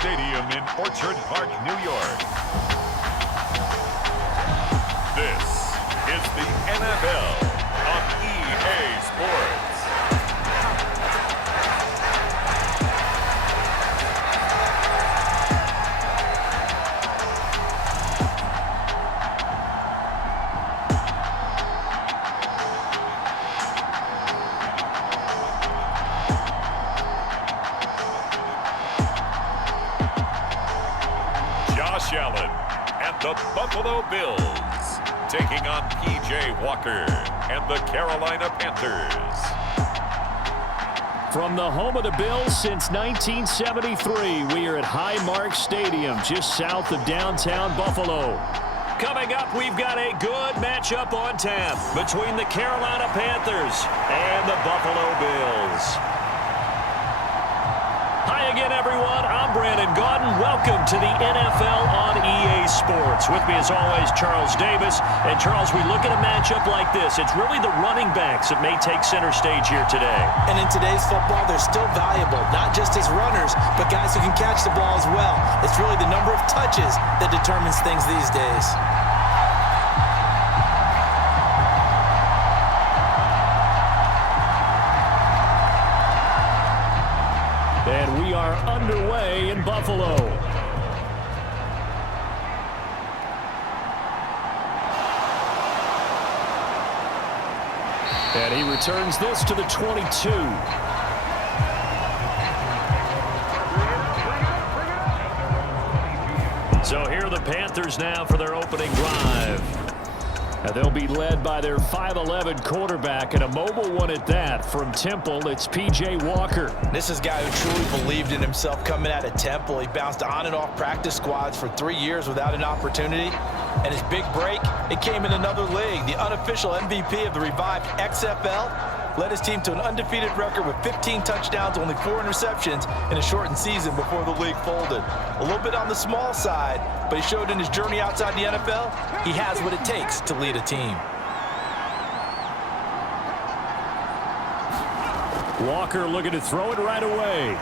Stadium in Orchard Park, New York. This is the NFL on EA Sports. Josh Allen and the Buffalo Bills taking on P.J. Walker and the Carolina Panthers. From the home of the Bills since 1973, we are at Highmark Stadium, just south of downtown Buffalo. Coming up, we've got a good matchup on tap between the Carolina Panthers and the Buffalo Bills. Hi again, everyone. I'm Brandon Gaudin. Welcome to the NFL on EA Sports. With me, as always, Charles Davis. And, Charles, we look at a matchup like this. It's really the running backs that may take center stage here today. And in today's football, they're still valuable, not just as runners, but guys who can catch the ball as well. It's really the number of touches that determines things these days. And we are underway in Buffalo. And he returns this to the 22. So here are the Panthers now for their opening drive. And they'll be led by their 5'11" quarterback, and a mobile one at that. From Temple, it's P.J. Walker. This is a guy who truly believed in himself coming out of Temple. He bounced on and off practice squads for 3 years without an opportunity. And his big break, it came in another league. The unofficial MVP of the revived XFL led his team to an undefeated record with 15 touchdowns, only 4 interceptions in a shortened season before the league folded. A little bit on the small side, but he showed in his journey outside the NFL, he has what it takes to lead a team. Walker looking to throw it right away.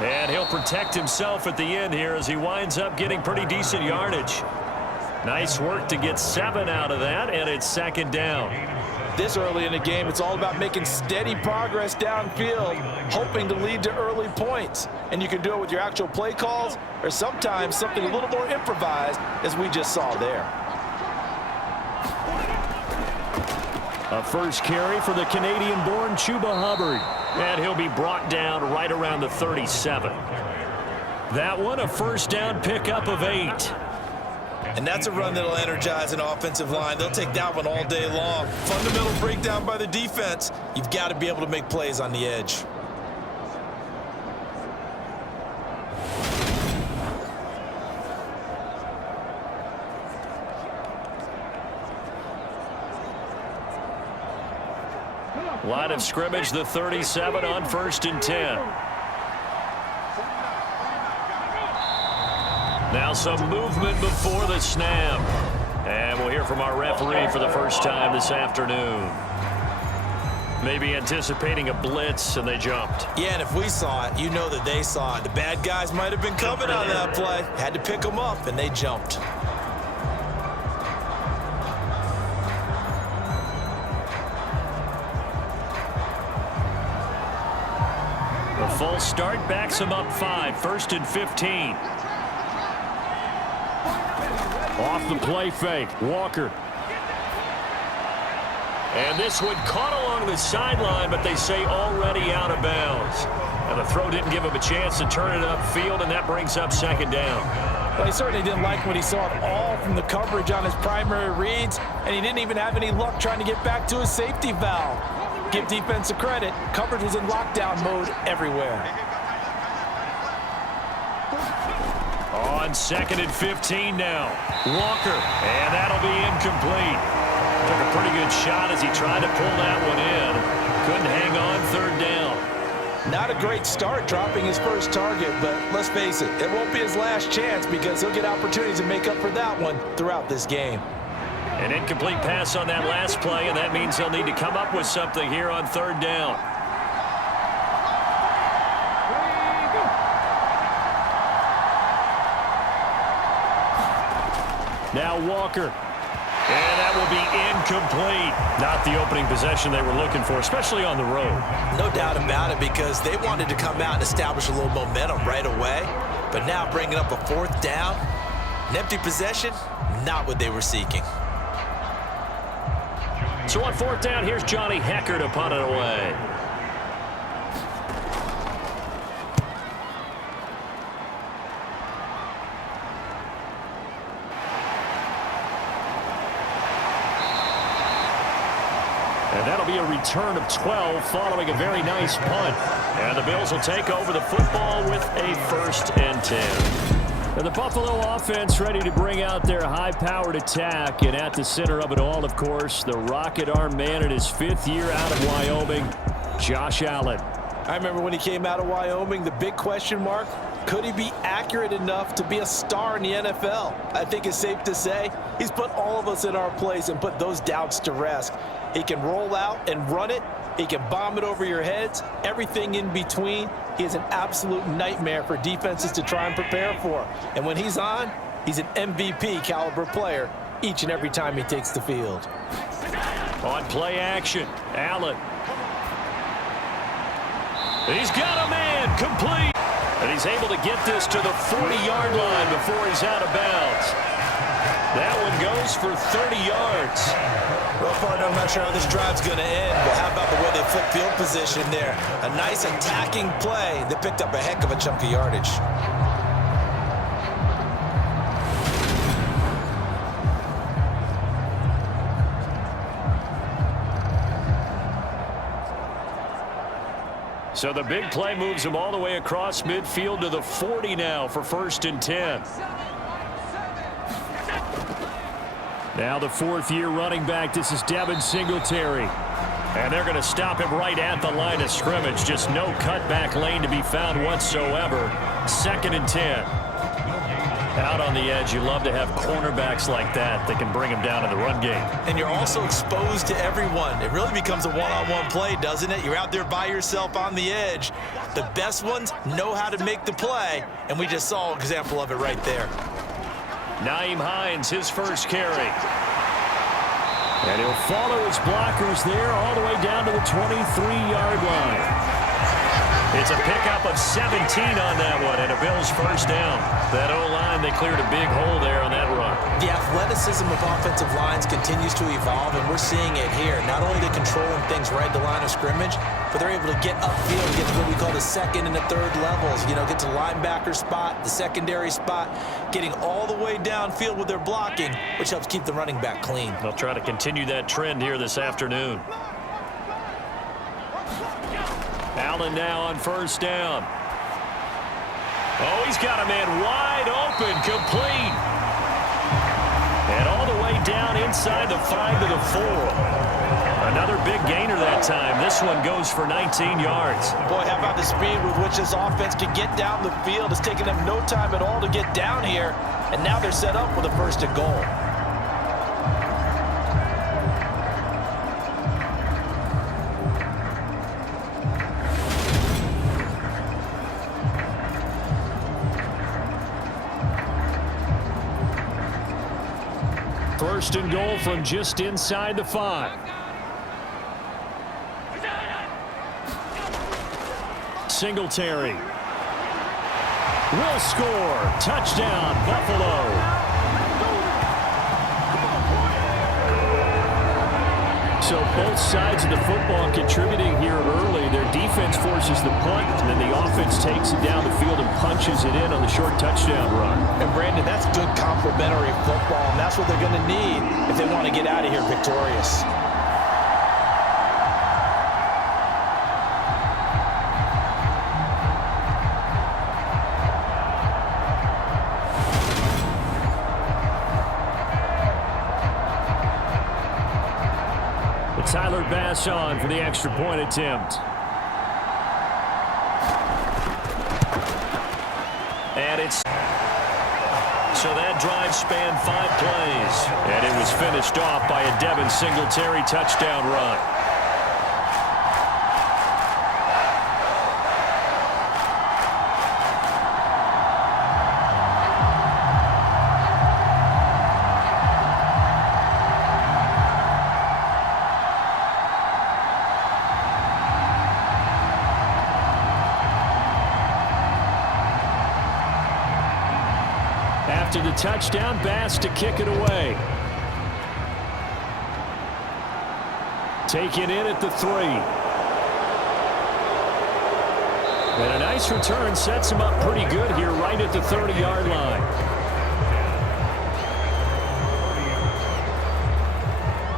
And he'll protect himself at the end here as he winds up getting pretty decent yardage. Nice work to get 7 out of that, and it's second down. This early in the game, it's all about making steady progress downfield, hoping to lead to early points. And you can do it with your actual play calls, or sometimes something a little more improvised, as we just saw there. A first carry for the Canadian-born Chuba Hubbard. And he'll be brought down right around the 37. That one, a first down pickup of 8. And that's a run that'll energize an offensive line. They'll take that one all day long. Fundamental breakdown by the defense. You've got to be able to make plays on the edge. Line of scrimmage, the 37 on 1st and 10. Now some movement before the snap. And we'll hear from our referee for the first time this afternoon. Maybe anticipating a blitz, and they jumped. Yeah, and if we saw it, you know that they saw it. The bad guys might have been coming on that play. Had to pick them up, and they jumped. The full start backs him up 5, 1st and 15. Off the play fake, Walker. And this one caught along the sideline, but they say already out of bounds. And the throw didn't give him a chance to turn it upfield, and that brings up second down. Well, he certainly didn't like what he saw at all from the coverage on his primary reads, and he didn't even have any luck trying to get back to his safety valve. Give defense a credit. Coverage was in lockdown mode everywhere. On 2nd and 15 now. Walker, and that'll be incomplete. Took a pretty good shot as he tried to pull that one in. Couldn't hang on 3rd down. Not a great start dropping his first target, but let's face it, it won't be his last chance because he'll get opportunities to make up for that one throughout this game. An incomplete pass on that last play, and that means they'll need to come up with something here on 3rd down. Now Walker. And that will be incomplete. Not the opening possession they were looking for, especially on the road. No doubt about it, because they wanted to come out and establish a little momentum right away. But now bringing up a fourth down, an empty possession, not what they were seeking. So on fourth down, here's Johnny Hecker to punt it away. And that'll be a return of 12 following a very nice punt. And the Bills will take over the football with a 1st and 10. And the Buffalo offense ready to bring out their high-powered attack. And at the center of it all, of course, the rocket arm man in his 5th year out of Wyoming, Josh Allen. I remember when he came out of Wyoming, the big question mark, could he be accurate enough to be a star in the NFL? I think it's safe to say he's put all of us in our place and put those doubts to rest. He can roll out and run it. He can bomb it over your heads. Everything in between. He is an absolute nightmare for defenses to try and prepare for. And when he's on, he's an MVP caliber player each and every time he takes the field. On play action, Allen. He's got a man, complete. And he's able to get this to the 40-yard line before he's out of bounds. That one goes for 30 yards. Well, partner, I'm not sure how this drive's going to end, but how about the way they flip field position there? A nice attacking play that picked up a heck of a chunk of yardage. So the big play moves him all the way across midfield to the 40 now for 1st and 10. Now the 4th-year running back, this is Devin Singletary. And they're going to stop him right at the line of scrimmage. Just no cutback lane to be found whatsoever. 2nd and 10. Out on the edge, you love to have cornerbacks like that that can bring him down in the run game. And you're also exposed to everyone. It really becomes a one-on-one play, doesn't it? You're out there by yourself on the edge. The best ones know how to make the play, and we just saw an example of it right there. Nyheim Hines, his first carry. And he'll follow his blockers there all the way down to the 23-yard line. It's a pickup of 17 on that one, and a Bills first down. That O-line, they cleared a big hole there on that run. The athleticism of offensive lines continues to evolve, and we're seeing it here. Not only are they controlling things right at the line of scrimmage, but they're able to get upfield and get to what we call the 2nd and the 3rd levels. You know, get to the linebacker spot, the secondary spot, getting all the way downfield with their blocking, which helps keep the running back clean. They'll try to continue that trend here this afternoon. Allen now on 1st down. Oh, he's got a man wide open, complete. And all the way down inside the 5 to the 4. Another big gainer that time. This one goes for 19 yards. Boy, how about the speed with which this offense can get down the field? It's taken them no time at all to get down here. And now they're set up with a 1st and goal. First and goal from just inside the 5. Singletary will score. Touchdown, Buffalo. So both sides of the football contributing here early. Their defense forces the punt, and then the offense takes it down the field and punches it in on the short touchdown run. And Brandon, that's good complementary football, and that's what they're going to need if they want to get out of here victorious. Tyler Bass on for the extra point attempt. And it's... So that drive spanned 5 plays. And it was finished off by a Devin Singletary touchdown run. to the touchdown. Bass to kick it away. Taken in at the 3. And a nice return sets him up pretty good here right at the 30-yard line.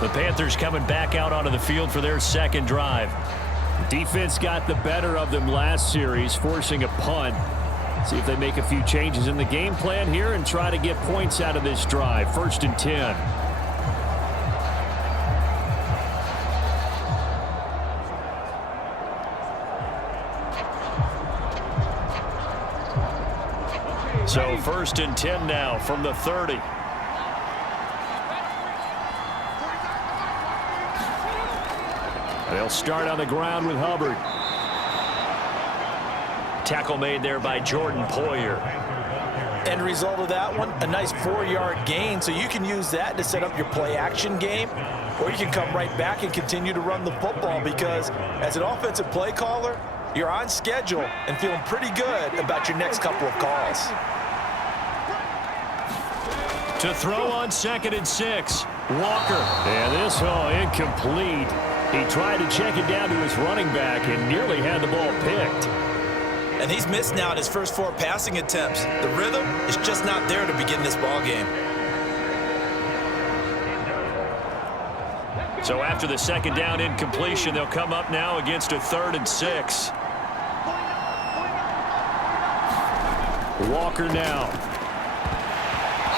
The Panthers coming back out onto the field for their second drive. Defense got the better of them last series, forcing a punt. See if they make a few changes in the game plan here and try to get points out of this drive. 1st and 10. So 1st and 10 now from the 30. They'll start on the ground with Hubbard. Tackle made there by Jordan Poyer. End result of that one, a nice 4-yard gain, so you can use that to set up your play-action game, or you can come right back and continue to run the football because as an offensive play caller, you're on schedule and feeling pretty good about your next couple of calls. To throw on 2nd and 6. Walker. And this incomplete. He tried to check it down to his running back and nearly had the ball picked. And he's missed now in his first 4 passing attempts. The rhythm is just not there to begin this ball game. So after the 2nd down incompletion, they'll come up now against a 3rd and 6. Walker now.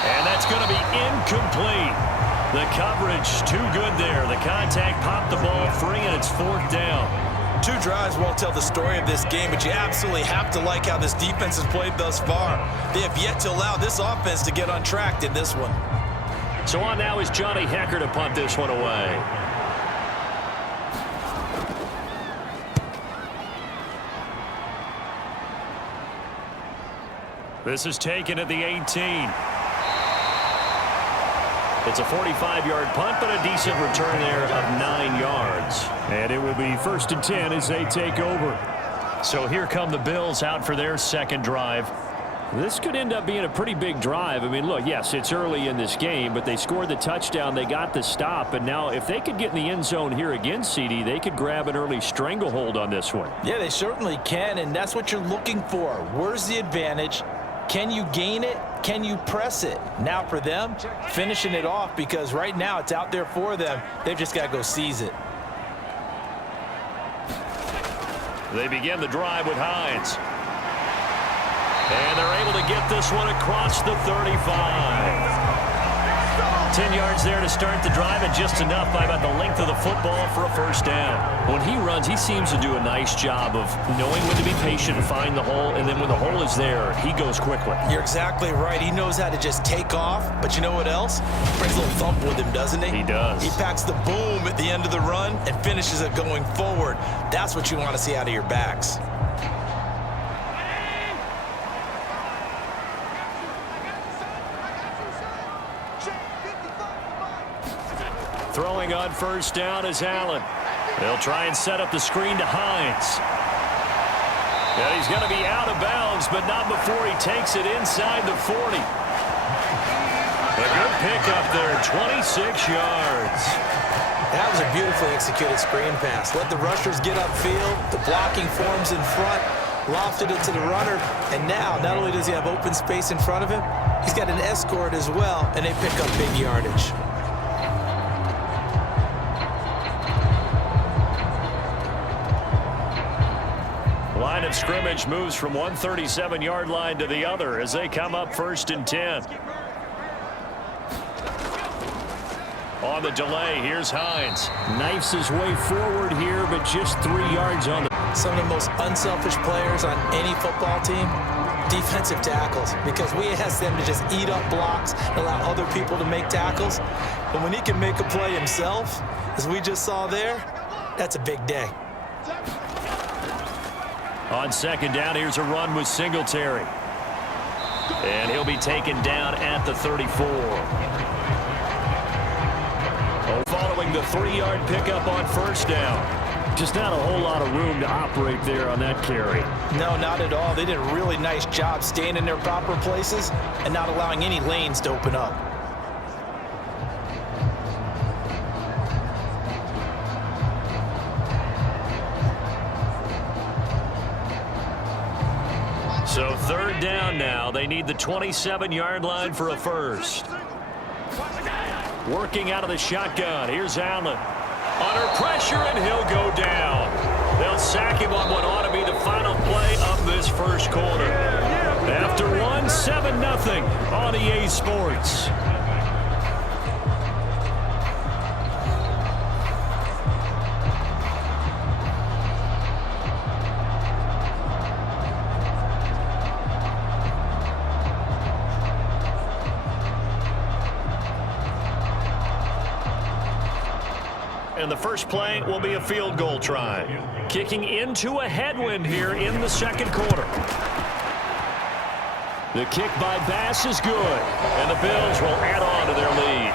And that's going to be incomplete. The coverage too good there. The contact popped the ball free, and it's 4th down. 2 drives won't tell the story of this game, but you absolutely have to like how this defense has played thus far. They have yet to allow this offense to get on track in this one. So on now is Johnny Hecker to punt this one away. This is taken at the 18. It's a 45-yard punt, but a decent return there of 9 yards. And it will be 1st and 10 as they take over. So here come the Bills out for their second drive. This could end up being a pretty big drive. I mean, look, yes, it's early in this game, but they scored the touchdown. They got the stop. And now if they could get in the end zone here again, CD, they could grab an early stranglehold on this one. Yeah, they certainly can, and that's what you're looking for. Where's the advantage? Can you gain it? Can you press it? Now for them, finishing it off because right now it's out there for them. They've just got to go seize it. They begin the drive with Hines. And they're able to get this one across the 35. 10 yards there to start the drive, and just enough by about the length of the football for a 1st down. When he runs, he seems to do a nice job of knowing when to be patient and find the hole, and then when the hole is there, he goes quickly. You're exactly right. He knows how to just take off, but you know what else? Brings a little thump with him, doesn't he? He does. He packs the boom at the end of the run and finishes it going forward. That's what you want to see out of your backs. Throwing on 1st down is Allen. They'll try and set up the screen to Hines. And he's going to be out of bounds, but not before he takes it inside the 40. A good pickup there, 26 yards. That was a beautifully executed screen pass. Let the rushers get upfield. The blocking forms in front. Lofted it to the runner. And now, not only does he have open space in front of him, he's got an escort as well, and they pick up big yardage. Line of scrimmage moves from one 37-yard line to the other as they come up 1st and 10. On the delay, here's Hines. Knifes his way forward here, but just 3 yards on the... Some of the most unselfish players on any football team, defensive tackles, because we ask them to just eat up blocks, allow other people to make tackles. But when he can make a play himself, as we just saw there, that's a big day. On 2nd down, here's a run with Singletary. And he'll be taken down at the 34. Following the 3-yard pickup on 1st down. Just not a whole lot of room to operate there on that carry. No, not at all. They did a really nice job staying in their proper places and not allowing any lanes to open up. So third down now. They need the 27-yard line for a first. Working out of the shotgun. Here's Allen. Under pressure, and he'll go down. They'll sack him on what ought to be the final play of this first quarter. After one, 7-0 on EA Sports. And the first play will be a field goal try. Kicking into a headwind here in the second quarter. The kick by Bass is good, and the Bills will add on to their lead.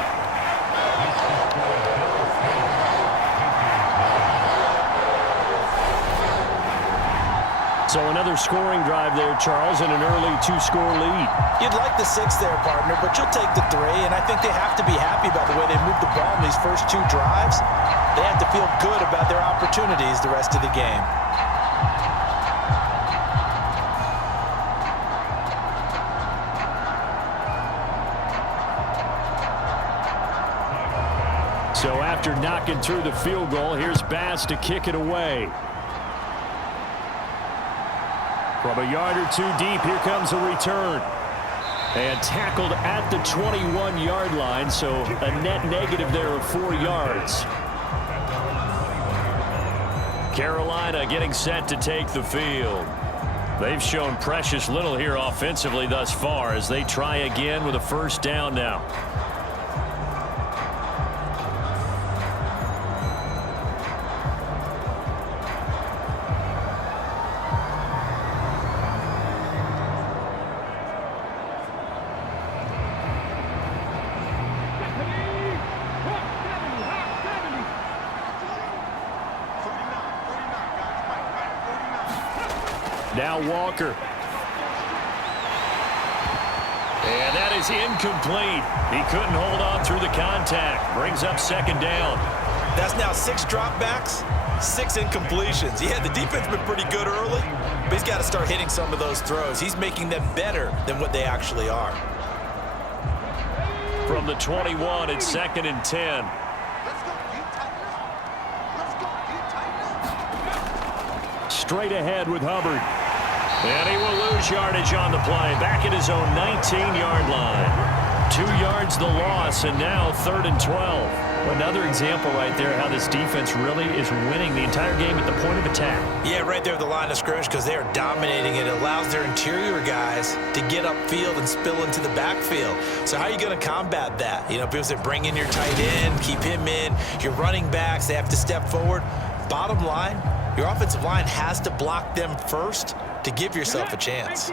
So another scoring drive there, Charles, and an early 2-score lead. You'd like the 6 there, partner, but you'll take the 3, and I think they have to be happy about the way they moved the ball in these first 2 drives. They have to feel good about their opportunities the rest of the game. So after knocking through the field goal, here's Bass to kick it away. From a yard or 2 deep, here comes a return. And tackled at the 21-yard line, so a net negative there of 4 yards. Carolina getting set to take the field. They've shown precious little here offensively thus far as they try again with a first down now. Now Walker. And that is incomplete. He couldn't hold on through the contact. Brings up second down. That's now 6 dropbacks, 6 incompletions. Yeah, the defense has been pretty good early, but he's got to start hitting some of those throws. He's making them better than what they actually are. From the 21, it's 2nd and 10. Straight ahead with Hubbard. And he will lose yardage on the play. Back at his own 19-yard line. 2 yards the loss, and now 3rd and 12. Another example right there how this defense really is winning the entire game at the point of attack. Yeah, right there at the line of scrimmage because they are dominating it. It allows their interior guys to get upfield and spill into the backfield. So how are you going to combat that? You know, because they bring in your tight end, keep him in. Your running backs, they have to step forward. Bottom line, your offensive line has to block them first to give yourself a chance.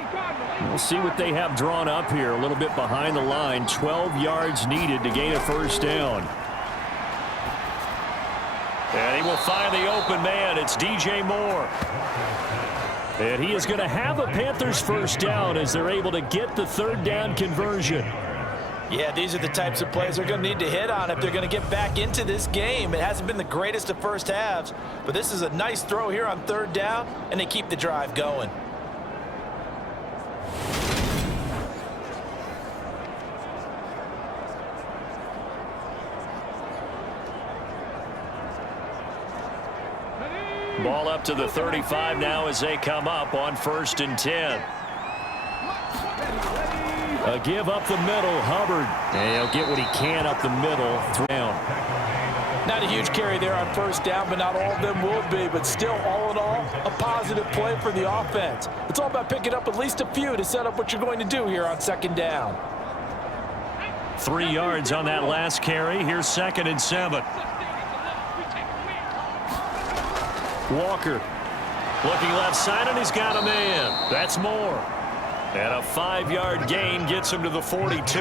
We'll see what they have drawn up here. A little bit behind the line. 12 yards needed to gain a first down. And he will find the open man. It's DJ Moore. And he is going to have a Panthers first down as they're able to get the 3rd down conversion. Yeah, these are the types of plays they're going to need to hit on if they're going to get back into this game. It hasn't been the greatest of first halves, but this is a nice throw here on 3rd down, and they keep the drive going. Ball up to the 35 now as they come up on 1st and 10. A give up the middle, Hubbard. And he'll get what he can up the middle. Down. Not a huge carry there on 1st down, but not all of them will be. But still, all in all, a positive play for the offense. It's all about picking up at least a few to set up what you're going to do here on 2nd down. 3 yards on that last carry. Here's 2nd and 7. Walker looking left side, and he's got a man. That's Moore. And a 5-yard gain gets him to the 42.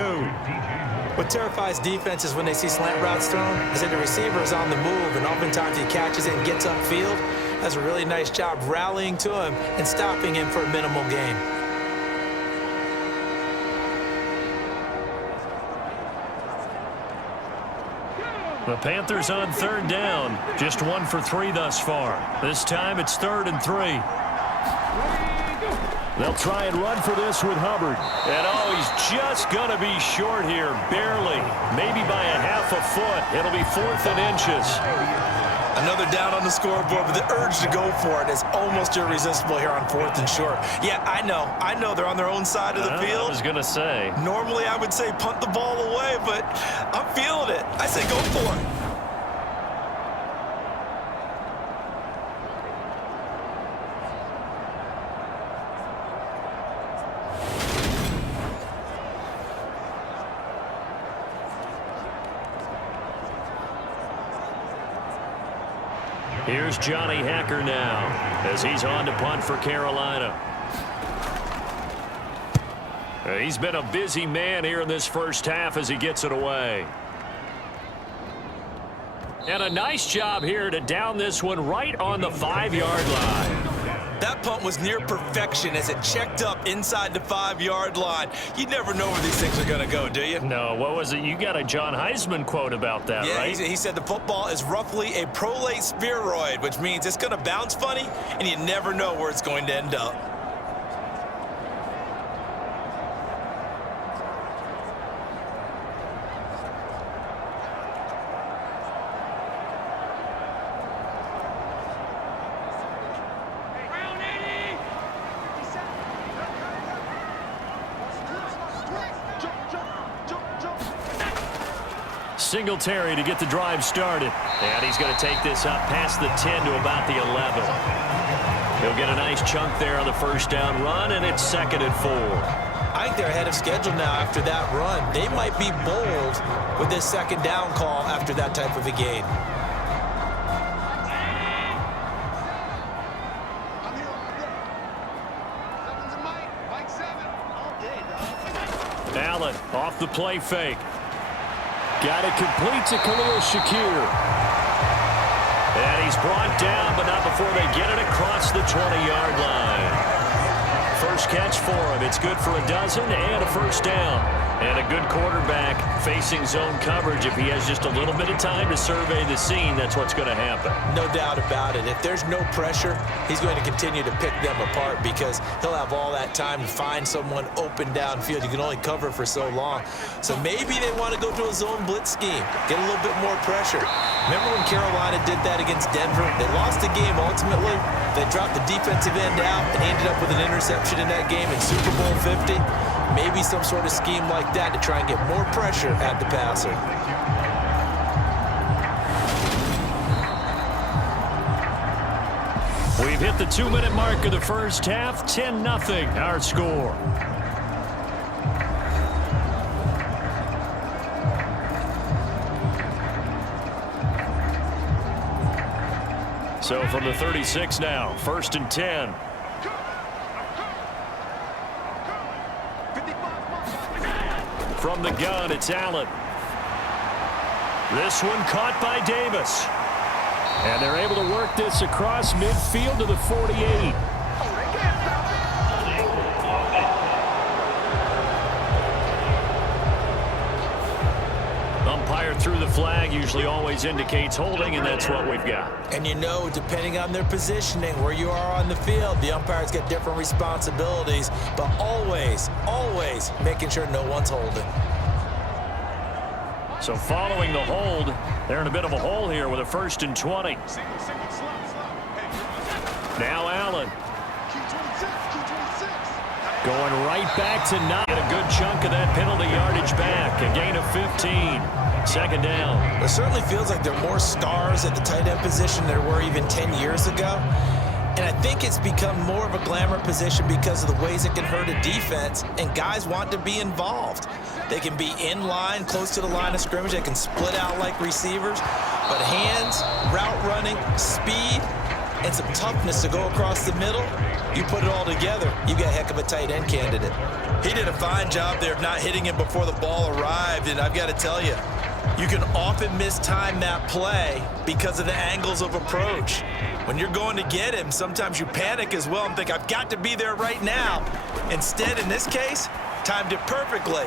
What terrifies defenses when they see slant routes thrown is that the receiver is on the move, and oftentimes he catches it and gets upfield. Does a really nice job rallying to him and stopping him for a minimal gain. The Panthers on third down. Just 1 for 3 thus far. This time it's 3rd and 3. They'll try and run for this with Hubbard. And he's just going to be short here, barely. Maybe by a half a foot. It'll be 4th and inches. Another down on the scoreboard, but the urge to go for it is almost irresistible here on 4th and short. Yeah, I know they're on their own side of the field. I was going to say. Normally I would say punt the ball away, but I'm feeling it. I say go for it. Here's Johnny Hacker now as he's on to punt for Carolina. He's been a busy man here in this first half as he gets it away. And a nice job here to down this one right on the 5-yard line. That punt was near perfection as it checked up inside the 5-yard line. You never know where these things are going to go, do you? No, what was it? You got a John Heisman quote about that, yeah, right? He said the football is roughly a prolate spheroid, which means it's going to bounce funny, and you never know where it's going to end up. Singletary to get the drive started. And he's going to take this up past the 10 to about the 11. He'll get a nice chunk there on the first down run, and it's 2nd and 4. I think they're ahead of schedule now after that run. They might be bold with this 2nd down call after that type of a gain. Allen off the play fake. Got it complete to Khalil Shakir. And he's brought down, but not before they get it across the 20-yard line. First catch for him. It's good for a dozen and a first down. And a good quarterback facing zone coverage. If he has just a little bit of time to survey the scene, that's what's going to happen. No doubt about it. If there's no pressure, he's going to continue to pick them apart because he'll have all that time to find someone open downfield. You can only cover for so long. So maybe they want to go to a zone blitz scheme, get a little bit more pressure. Remember when Carolina did that against Denver? They lost the game ultimately. They dropped the defensive end out and ended up with an interception in that game in Super Bowl 50. Maybe some sort of scheme like that to try and get more pressure at the passer. We've hit the 2-minute mark of the first half. 10-0 our score. So from the 36 now, 1st and 10. From the gun, it's Allen. This one caught by Davis. And they're able to work this across midfield to the 48. Umpire threw the flag, usually always indicates holding, and that's what we've got. And you know, depending on their positioning, where you are on the field, the umpires get different responsibilities, but always making sure no one's holding. So following the hold, they're in a bit of a hole here with a 1st and 20. Now Allen. Going right back to 9. Get a good chunk of that penalty yardage back. A gain of 15. 2nd down. It certainly feels like there are more stars at the tight end position than there were even 10 years ago. And I think it's become more of a glamour position because of the ways it can hurt a defense, and guys want to be involved. They can be in line, close to the line of scrimmage. They can split out like receivers. But hands, route running, speed, and some toughness to go across the middle, you put it all together, you got a heck of a tight end candidate. He did a fine job there of not hitting him before the ball arrived, and I've got to tell you, you can often mistime that play because of the angles of approach. When you're going to get him, sometimes you panic as well and think, I've got to be there right now. Instead, in this case, timed it perfectly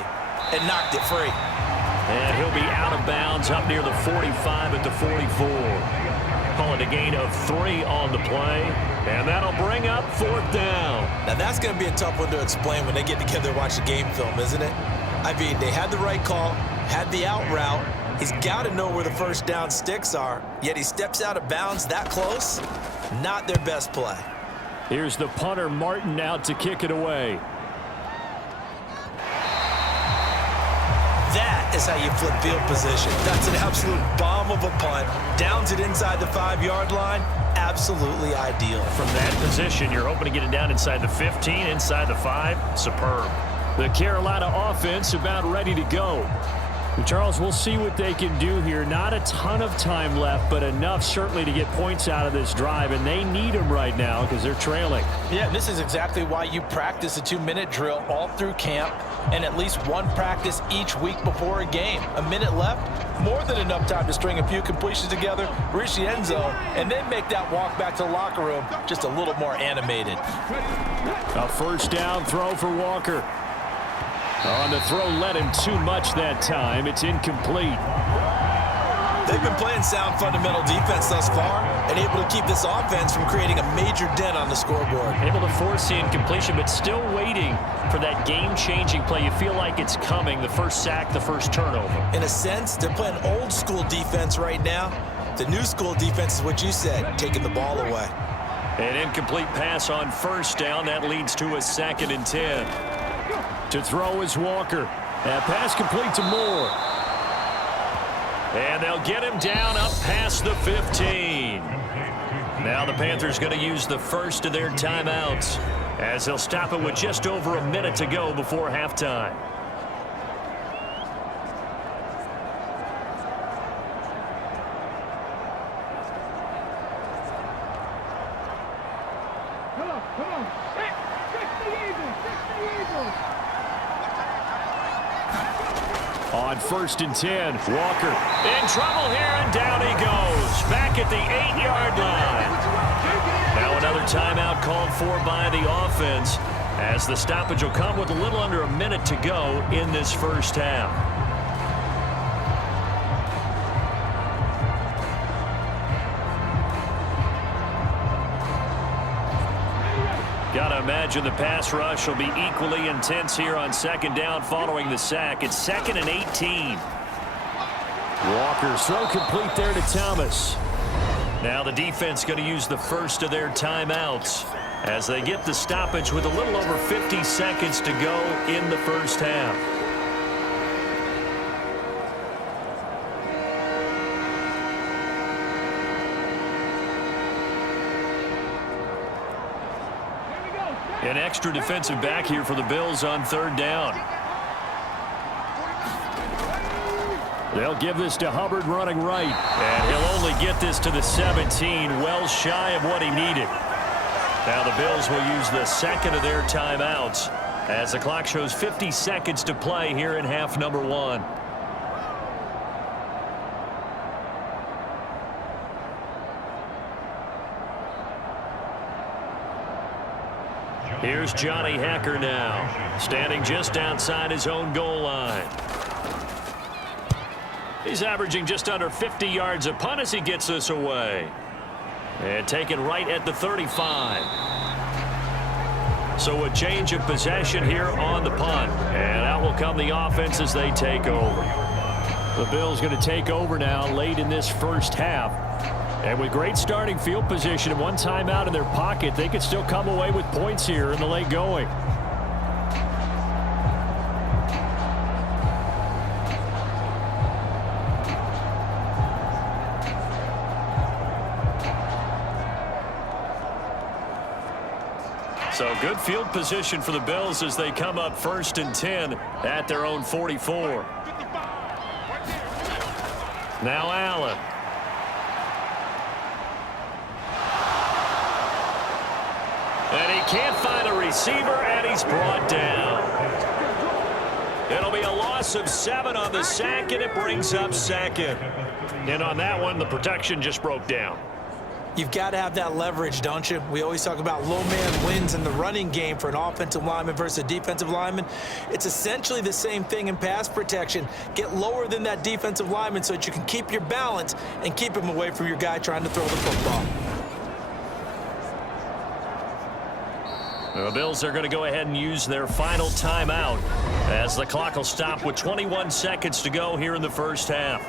and knocked it free. And he'll be out of bounds up near the 45 at the 44. Call it a gain of 3 on the play, and that'll bring up 4th down. Now, that's going to be a tough one to explain when they get together and watch the game film, isn't it? I mean, they had the right call, had the out route. He's got to know where the first down sticks are, yet he steps out of bounds that close. Not their best play. Here's the punter, Martin, out to kick it away. That is how you flip field position. That's an absolute bomb of a punt. Downs it inside the 5-yard line. Absolutely ideal. From that position, you're hoping to get it down inside the 15, inside the 5. Superb. The Carolina offense about ready to go. Charles, we'll see what they can do here. Not a ton of time left, but enough certainly to get points out of this drive, and they need them right now because they're trailing. Yeah, this is exactly why you practice a 2-minute drill all through camp and at least one practice each week before a game. A minute left, more than enough time to string a few completions together, reach the end zone, and then make that walk back to the locker room just a little more animated. A first down throw for Walker. On the throw, led him too much that time. It's incomplete. They've been playing sound fundamental defense thus far and able to keep this offense from creating a major dent on the scoreboard. Able to force the incompletion, but still waiting for that game-changing play. You feel like it's coming, the first sack, the first turnover. In a sense, they're playing old-school defense right now. The new-school defense is what you said, taking the ball away. An incomplete pass on first down. That leads to a 2nd and 10. To throw is Walker. That pass complete to Moore. And they'll get him down up past the 15. Now the Panthers going to use the first of their timeouts as they'll stop it with just over a minute to go before halftime. On 1st and 10, Walker in trouble here, and down he goes. Back at the 8-yard line. Now another timeout called for by the offense as the stoppage will come with a little under a minute to go in this first half. Got to imagine the pass rush will be equally intense here on 2nd down following the sack. It's 2nd and 18. Walker's throw complete there to Thomas. Now the defense going to use the first of their timeouts as they get the stoppage with a little over 50 seconds to go in the first half. An extra defensive back here for the Bills on 3rd down. They'll give this to Hubbard running right. And he'll only get this to the 17, well shy of what he needed. Now the Bills will use the 2nd of their timeouts as the clock shows 50 seconds to play here in half number 1. Here's Johnny Hacker now, standing just outside his own goal line. He's averaging just under 50 yards a punt as he gets this away. And taken right at the 35. So a change of possession here on the punt. And out will come the offense as they take over. The Bills going to take over now late in this first half. And with great starting field position and one timeout in their pocket, they could still come away with points here in the late going. So good field position for the Bills as they come up 1st and 10 at their own 44. Now Allen. And he can't find a receiver, and he's brought down. It'll be a loss of 7 on the sack, and it brings up second. And on that one, the protection just broke down. You've got to have that leverage, don't you? We always talk about low man wins in the running game for an offensive lineman versus a defensive lineman. It's essentially the same thing in pass protection. Get lower than that defensive lineman so that you can keep your balance and keep him away from your guy trying to throw the football. The Bills are going to go ahead and use their final timeout as the clock will stop with 21 seconds to go here in the first half.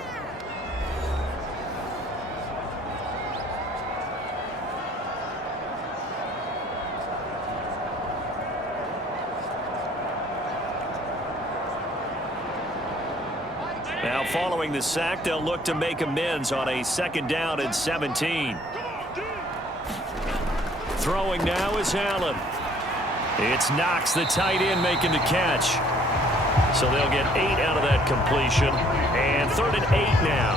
Now following the sack, they'll look to make amends on a 2nd down and 17. Throwing now is Allen. It's Knox, the tight end, making the catch. So they'll get 8 out of that completion. And 3rd and 8 now.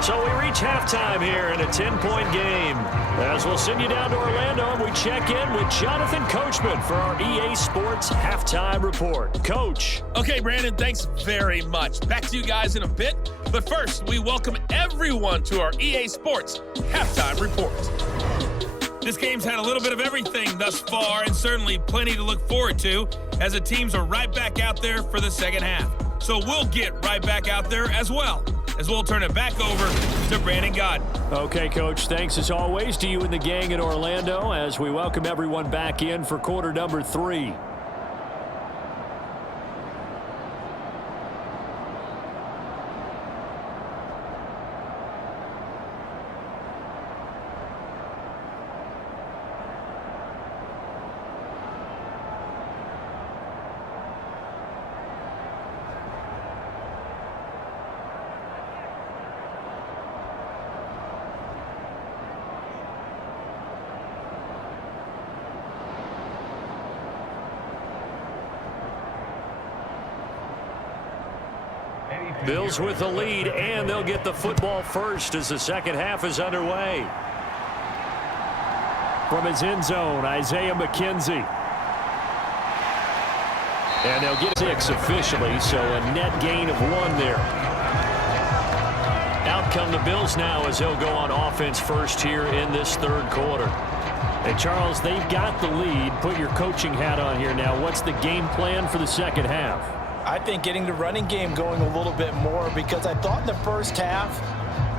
So we reach halftime here in a 10-point game. As we'll send you down to Orlando, and we check in with Jonathan Coachman for our EA Sports Halftime Report. Coach. Okay, Brandon, thanks very much. Back to you guys in a bit. But first, we welcome everyone to our EA Sports Halftime Report. This game's had a little bit of everything thus far, and certainly plenty to look forward to, as the teams are right back out there for the second half. So we'll get right back out there as well, as we'll turn it back over to Brandon Godden. Okay, Coach, thanks as always to you and the gang in Orlando as we welcome everyone back in for quarter number 3. Bills with the lead, and they'll get the football first as the second half is underway. From his end zone, Isaiah McKenzie. And they'll get 6 officially, so a net gain of 1 there. Out come the Bills now as they'll go on offense first here in this 3rd quarter. Hey, Charles, they've got the lead. Put your coaching hat on here now. What's the game plan for the second half? I think getting the running game going a little bit more, because I thought in the first half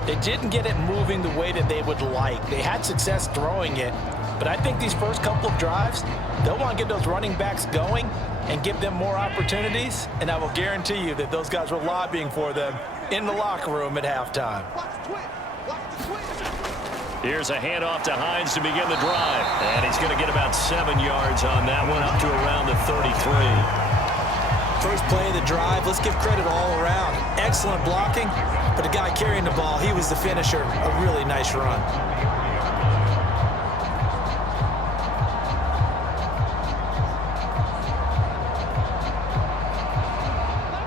they didn't get it moving the way that they would like. They had success throwing it, but I think these first couple of drives, they'll want to get those running backs going and give them more opportunities, and I will guarantee you that those guys were lobbying for them in the locker room at halftime. Here's a handoff to Hines to begin the drive, and he's going to get about 7 yards on that one, up to around the 33. First play of the drive, let's give credit all around. Excellent blocking, but the guy carrying the ball, he was the finisher. A really nice run.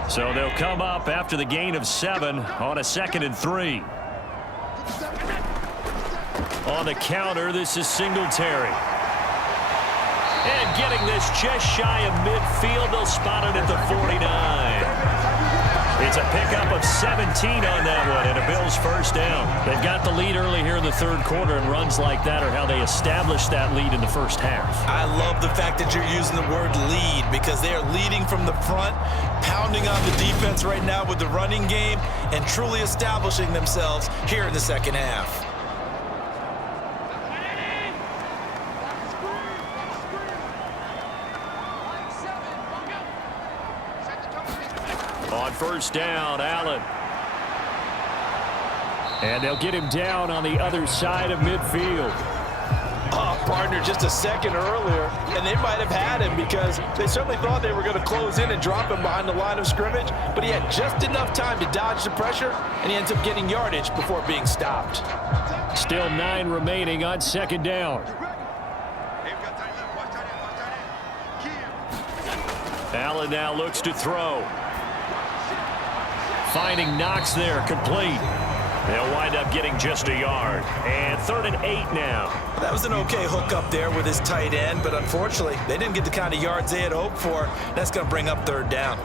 So they'll come up after the gain of 7 on a 2nd and 3. On the counter, this is Singletary. And getting this just shy of midfield, they'll spot it at the 49. It's a pickup of 17 on that one, and a Bills first down. They've got the lead early here in the 3rd quarter, and runs like that are how they established that lead in the first half. I love the fact that you're using the word lead, because they are leading from the front, pounding on the defense right now with the running game, and truly establishing themselves here in the second half. On first down, Allen. And they'll get him down on the other side of midfield. Oh, partner, just a second earlier, and they might have had him, because they certainly thought they were going to close in and drop him behind the line of scrimmage, but he had just enough time to dodge the pressure, and he ends up getting yardage before being stopped. Still 9 remaining on 2nd down. Allen now looks to throw. Finding Knox there, complete. They'll wind up getting just a yard. And 3rd and 8 now. That was an okay hook up there with his tight end, but unfortunately, they didn't get the kind of yards they had hoped for. That's going to bring up 3rd down.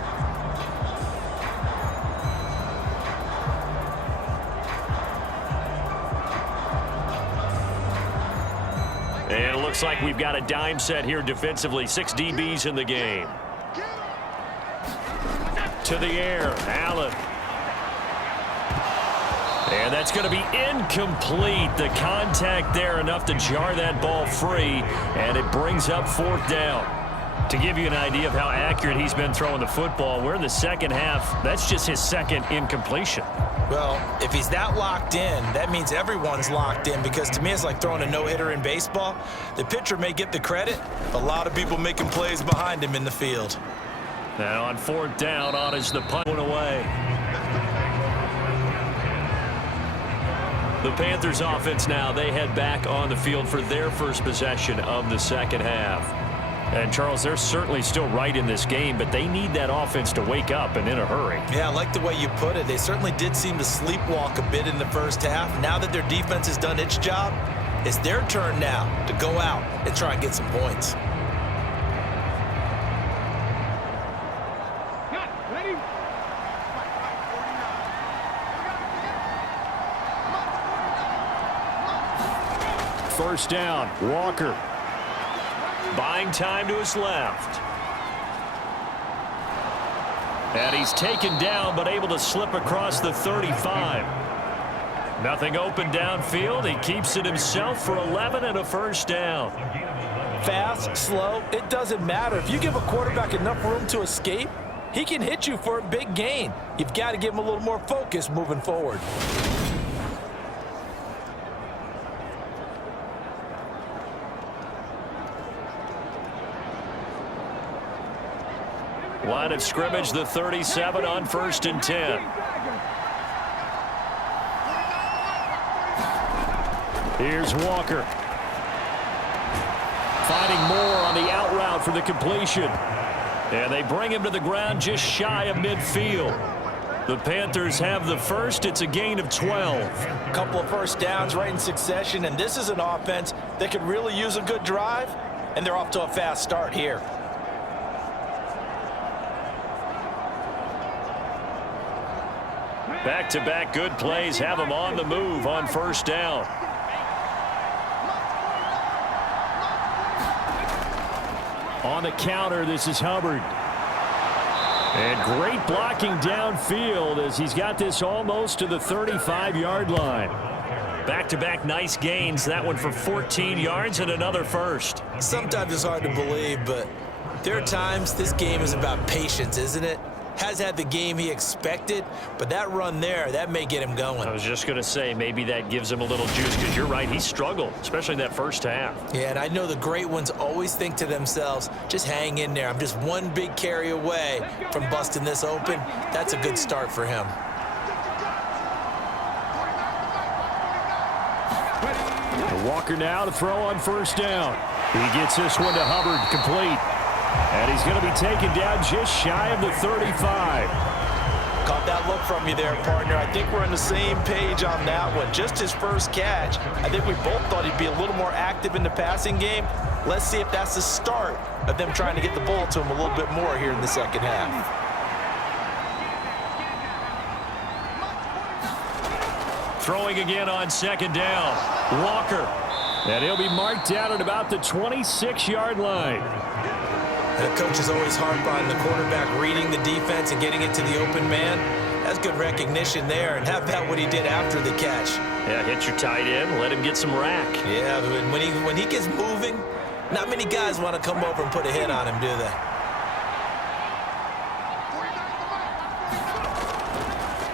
And it looks like we've got a dime set here defensively. 6 DBs in the game. To the air, Allen. And that's going to be incomplete. The contact there enough to jar that ball free, and it brings up 4th down. To give you an idea of how accurate he's been throwing the football, we're in the second half. That's just his 2nd incompletion. Well, if he's that locked in, that means everyone's locked in, because to me it's like throwing a no-hitter in baseball. The pitcher may get the credit, a lot of people making plays behind him in the field. Now on 4th down, on is the punt away. The Panthers offense now, they head back on the field for their first possession of the second half. And Charles, they're certainly still right in this game, but they need that offense to wake up and in a hurry. Yeah, I like the way you put it. They certainly did seem to sleepwalk a bit in the first half. Now that their defense has done its job, it's their turn now to go out and try and get some points. First down, Walker. Buying time to his left. And he's taken down, but able to slip across the 35. Nothing open downfield. He keeps it himself for 11 and a first down. Fast, slow, it doesn't matter. If you give a quarterback enough room to escape, he can hit you for a big gain. You've got to give him a little more focus moving forward. Line of scrimmage, the 37 on 1st and 10. Here's Walker. Finding Moore on the out route for the completion. And they bring him to the ground just shy of midfield. The Panthers have the first. It's a gain of 12. A couple of first downs right in succession, and this is an offense that could really use a good drive, and they're off to a fast start here. Back-to-back good plays have them on the move on first down. On the counter, this is Hubbard. And great blocking downfield as he's got this almost to the 35-yard line. Back-to-back nice gains. That one for 14 yards and another first. Sometimes it's hard to believe, but there are times this game is about patience, isn't it? Has had the game he expected, but that run there, that may get him going. I was just going to say, maybe that gives him a little juice, because you're right, he struggled, especially in that first half. Yeah, and I know the great ones always think to themselves, just hang in there. I'm just one big carry away from busting this open. That's a good start for him. Walker now to throw on first down. He gets this one to Hubbard, complete. And he's going to be taken down just shy of the 35. Caught that look from you there, partner. I think we're on the same page on that one. Just his first catch. I think we both thought he'd be a little more active in the passing game. Let's see if that's the start of them trying to get the ball to him a little bit more here in the second half. Throwing again on second down. Walker. And he'll be marked down at about the 26-yard line. And the coach is always harp on the quarterback reading the defense and getting it to the open man. That's good recognition there, and how about what he did after the catch? Yeah, hit your tight end, let him get some rack. Yeah, when he gets moving, not many guys want to come over and put a hit on him, do they?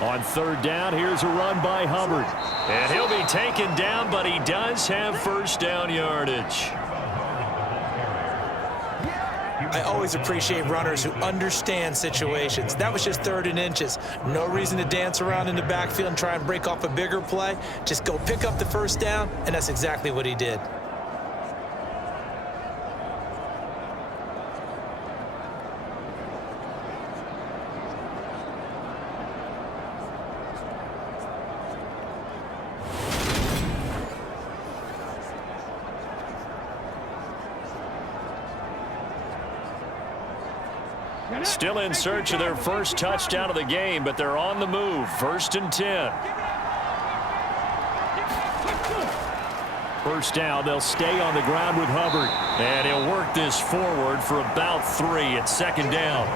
On third down, here's a run by Hubbard. And he'll be taken down, but he does have first down yardage. I always appreciate runners who understand situations. That was just 3rd and inches. No reason to dance around in the backfield and try and break off a bigger play. Just go pick up the first down, and that's exactly what he did. Still in search of their first touchdown of the game, but they're on the move. 1st and 10. First down, they'll stay on the ground with Hubbard. And he'll work this forward for about 3 at 2nd down.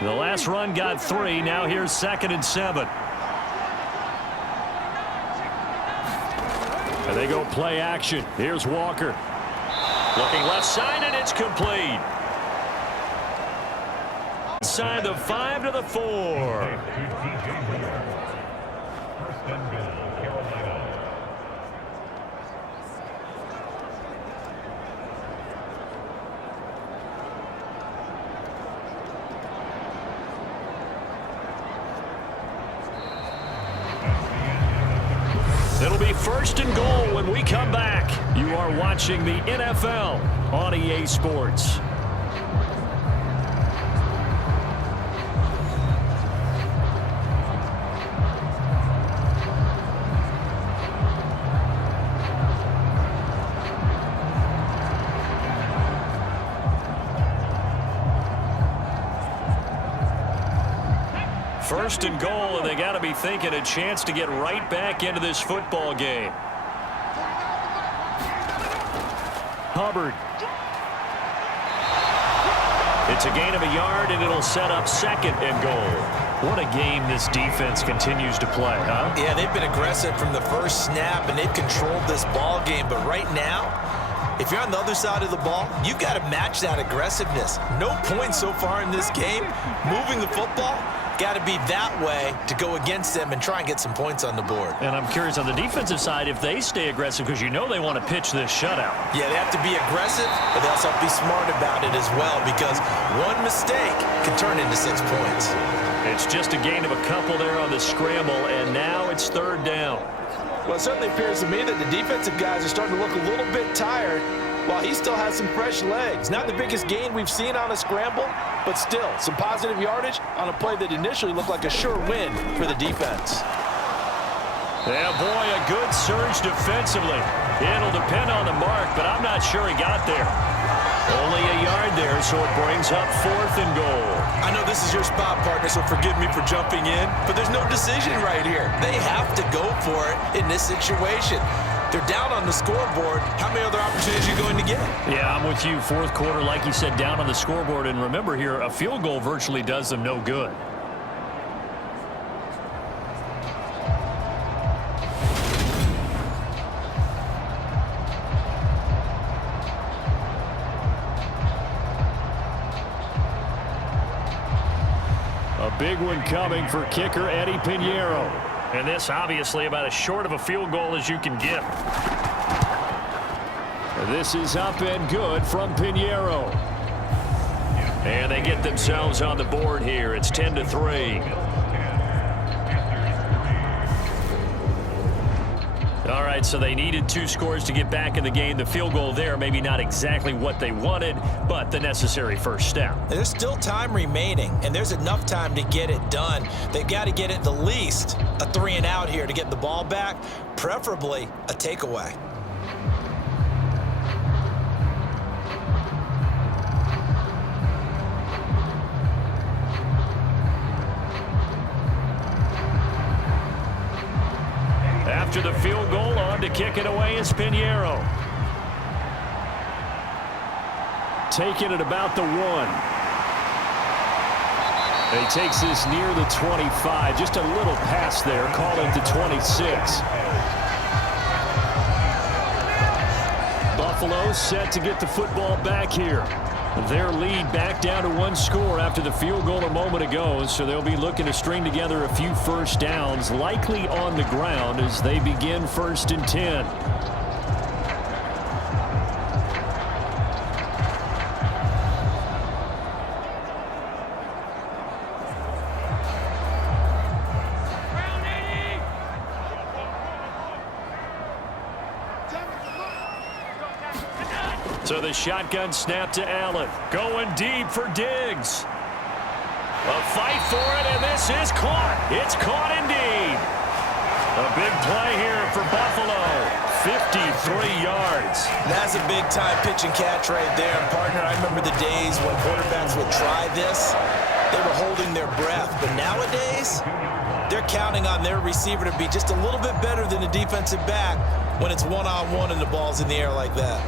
The last run got 3. Now here's 2nd and 7. And they go play action. Here's Walker. Looking left side, and it's complete. Inside the 5 to the 4. It'll be 1st and goal when we come back. You are watching the NFL on EA Sports. First and goal, and they got to be thinking a chance to get right back into this football game. Hubbard. It's a gain of a yard, and it'll set up 2nd and goal. What a game this defense continues to play, huh? Yeah, they've been aggressive from the first snap, and they've controlled this ball game. But right now, if you're on the other side of the ball, you've got to match that aggressiveness. No points so far in this game. Moving the football, got to be that way to go against them and try and get some points on the board. And I'm curious on the defensive side if they stay aggressive, because you know they want to pitch this shutout. Yeah, they have to be aggressive, but they also have to be smart about it as well, because one mistake can turn into 6 points. It's just a gain of a couple there on the scramble, and now it's 3rd down. Well, it certainly appears to me that the defensive guys are starting to look a little bit tired, while he still has some fresh legs. Not the biggest gain we've seen on a scramble, but still some positive yardage on a play that initially looked like a sure win for the defense. Yeah, boy, a good surge defensively. It'll depend on the mark, but I'm not sure he got there. Only a yard there, so it brings up 4th and goal. I know this is your spot, partner, so forgive me for jumping in, but there's no decision right here. They have to go for it in this situation. They're down on the scoreboard. How many other opportunities are you going to get? Yeah, I'm with you. 4th quarter, like you said, down on the scoreboard. And remember here, a field goal virtually does them no good. A big one coming for kicker Eddie Pinheiro. And this obviously about as short of a field goal as you can get. This is up and good from Pinheiro. And they get themselves on the board here. It's 10-3. All right, so they needed 2 scores to get back in the game. The field goal there, maybe not exactly what they wanted, but the necessary first step. There's still time remaining, and there's enough time to get it done. They've got to get at the least a 3 and out here to get the ball back, preferably a takeaway. After the field goal, on to kick it away is Pinheiro. Taking it about the 1. And he takes this near the 25. Just a little pass there, calling to 26. Buffalo set to get the football back here. Their lead back down to 1 score after the field goal a moment ago, so they'll be looking to string together a few first downs, likely on the ground as they begin 1st and 10. So the shotgun snap to Allen. Going deep for Diggs. A fight for it, and this is caught. It's caught indeed. A big play here for Buffalo. 53 yards. That's a big-time pitch and catch right there. And partner, I remember the days when quarterbacks would try this. They were holding their breath. But nowadays, they're counting on their receiver to be just a little bit better than the defensive back when it's one-on-one and the ball's in the air like that.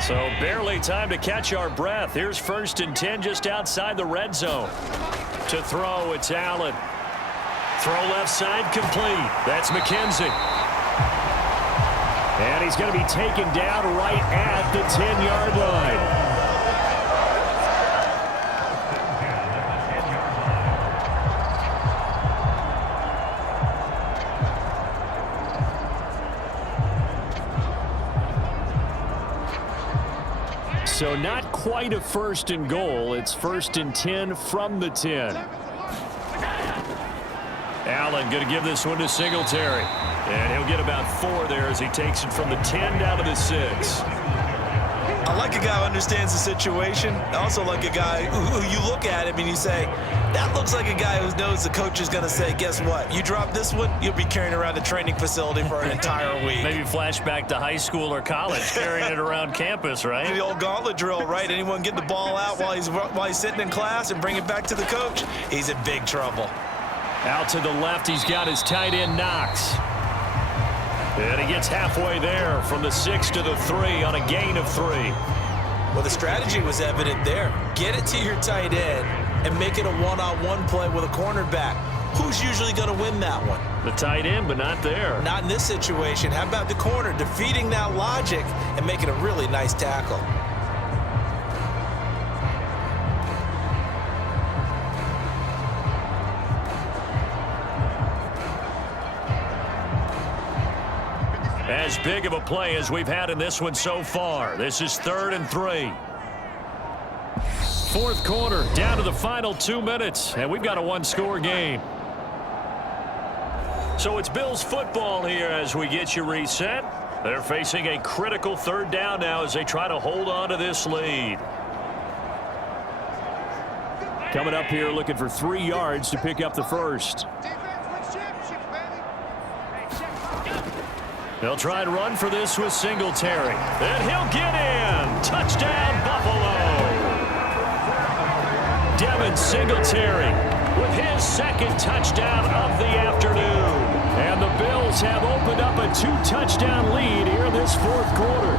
So barely time to catch our breath. Here's 1st and 10 just outside the red zone. To throw, it's Allen. Throw left side complete. That's McKenzie. And he's going to be taken down right at the 10-yard line. So not quite a 1st and goal. It's 1st and 10 from the 10. Allen going to give this one to Singletary. And he'll get about 4 there as he takes it from the 10 down to the 6. I like a guy who understands the situation. I also like a guy who you look at him and you say, that looks like a guy who knows the coach is going to say, guess what? You drop this one, you'll be carrying around the training facility for an entire week. Maybe flashback to high school or college, carrying it around campus, right? The old gauntlet drill, right? Anyone get the ball out while he's sitting in class and bring it back to the coach, he's in big trouble. Out to the left, he's got his tight end, Knox. And he gets halfway there from the 6 to the 3 on a gain of 3. Well, the strategy was evident there. Get it to your tight end and make it a one-on-one play with a cornerback. Who's usually going to win that one? The tight end, but not there. Not in this situation. How about the corner defeating that logic and making a really nice tackle? As big of a play as we've had in this one so far. This is 3rd and 3. 4th quarter, down to the final 2 minutes, and we've got a one-score game. So it's Bills football here as we get you reset. They're facing a critical 3rd down now as they try to hold on to this lead. Coming up here looking for 3 yards to pick up the first. They'll try and run for this with Singletary. And he'll get in. Touchdown, Buffalo. Devin Singletary with his 2nd touchdown of the afternoon. And the Bills have opened up a 2-touchdown lead here in this 4th quarter.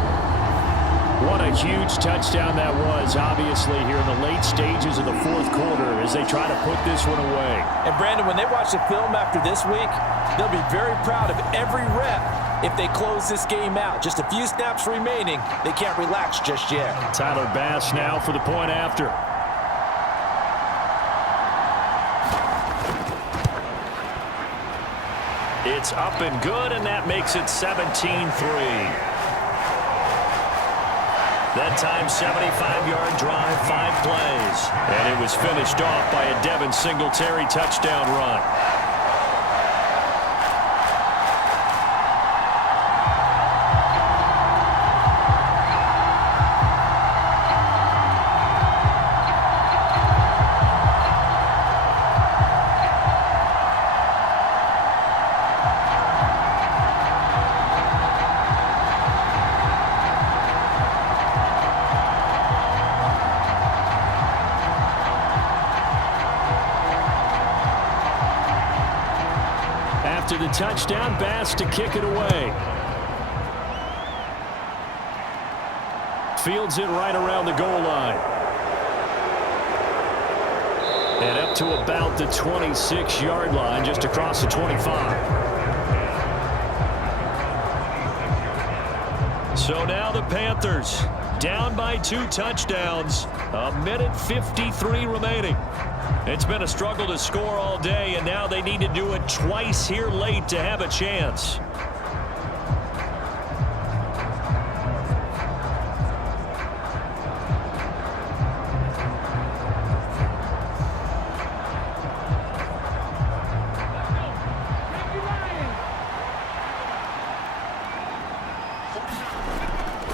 What a huge touchdown that was, obviously, here in the late stages of the 4th quarter as they try to put this one away. And, Brandon, when they watch the film after this week, they'll be very proud of every rep if they close this game out. Just a few snaps remaining. They can't relax just yet. Tyler Bass now for the point after. It's up and good, and that makes it 17-3. That time, 75-yard drive, 5 plays. And it was finished off by a Devin Singletary touchdown run. After the touchdown, Bass to kick it away. Fields it right around the goal line. And up to about the 26-yard line, just across the 25. So now the Panthers down by 2 touchdowns. 1:53 remaining. It's been a struggle to score all day, and now they need to do it twice here late to have a chance.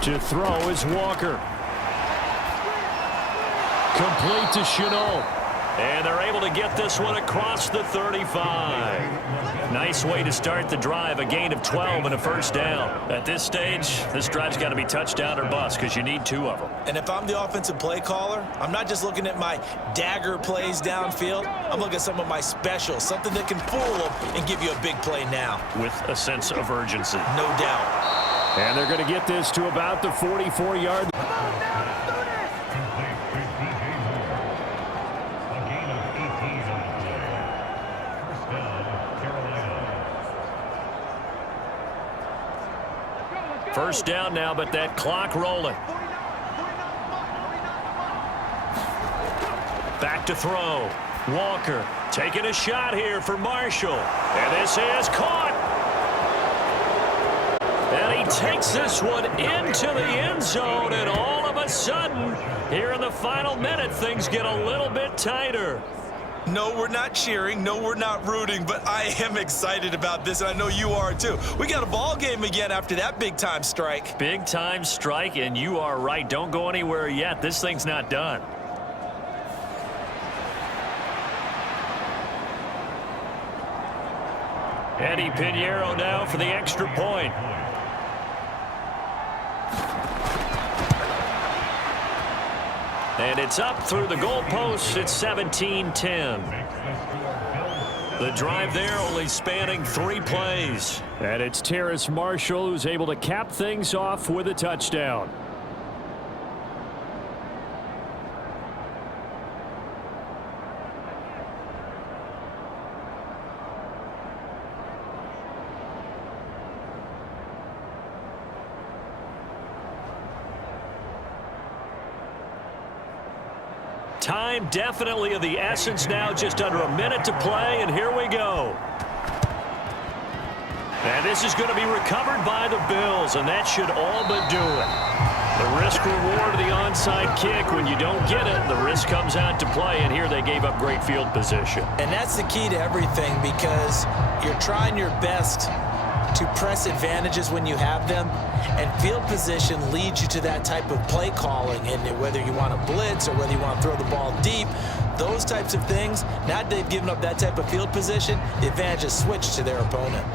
To throw is Walker. Complete to Chenault. And they're able to get this one across the 35. Nice way to start the drive, a gain of 12 and a first down. At this stage, this drive's got to be touchdown or bust because you need 2 of them. And if I'm the offensive play caller, I'm not just looking at my dagger plays downfield. I'm looking at some of my specials, something that can fool them and give you a big play now. With a sense of urgency. No doubt. And they're going to get this to about the 44-yard. First down now, but that clock rolling. Back to throw. Walker taking a shot here for Marshall. And this is caught. And he takes this one into the end zone. And all of a sudden, here in the final minute, things get a little bit tighter. No, we're not cheering. No, we're not rooting, but I am excited about this, and I know you are too. We got a ball game again after that big-time strike. Big-time strike, and you are right. Don't go anywhere yet. This thing's not done. Eddie Pinheiro now for the extra point. And it's up through the goalposts. It's 17-10. The drive there only spanning 3 plays. And it's Terrace Marshall who's able to cap things off with a touchdown. Time definitely of the essence now, just under a minute to play, and here we go. And this is going to be recovered by the Bills, and that should all but do it. The risk-reward of the onside kick, when you don't get it, the risk comes out to play, and here they gave up great field position. And that's the key to everything, because you're trying your best to press advantages when you have them, and field position leads you to that type of play calling. And whether you want to blitz or whether you want to throw the ball deep, those types of things, now that they've given up that type of field position, the advantage is switched to their opponent.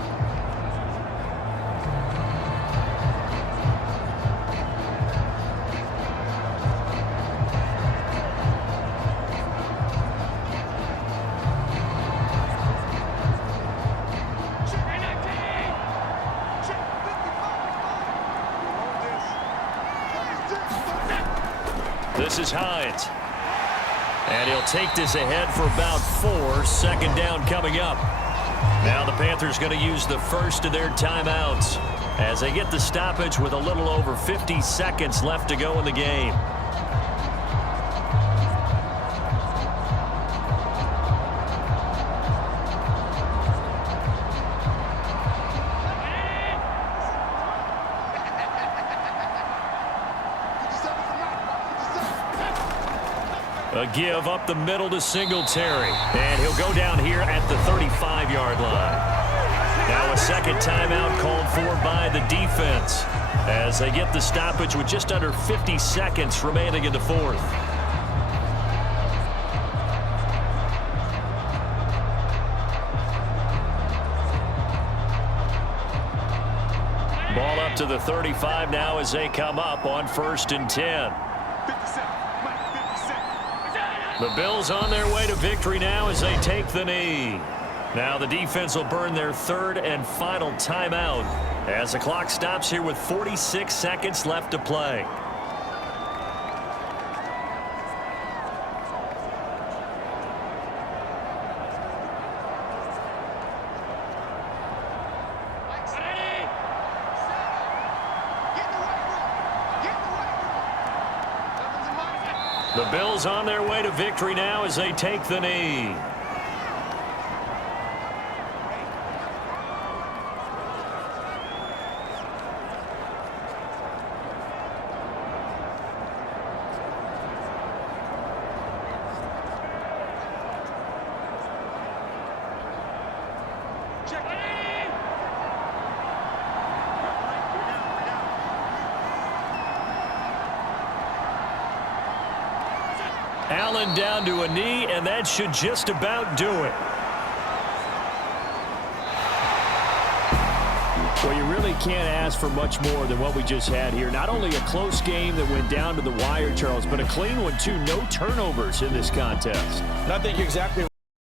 This is Hines. And he'll take this ahead for about 4. Second down coming up. Now the Panthers going to use the first of their timeouts as they get the stoppage with a little over 50 seconds left to go in the game. A give up the middle to Singletary. And he'll go down here at the 35-yard line. Now a second timeout called for by the defense as they get the stoppage with just under 50 seconds remaining in the fourth. Ball up to the 35 now as they come up on 1st and 10. The Bills on their way to victory now as they take the knee. Now the defense will burn their 3rd and final timeout as the clock stops here with 46 seconds left to play. The Bills on their way to victory now as they take the knee. Allen down to a knee, and that should just about do it. Well, you really can't ask for much more than what we just had here. Not only a close game that went down to the wire, Charles, but a clean one, too. No turnovers in this contest. And I think you're exactly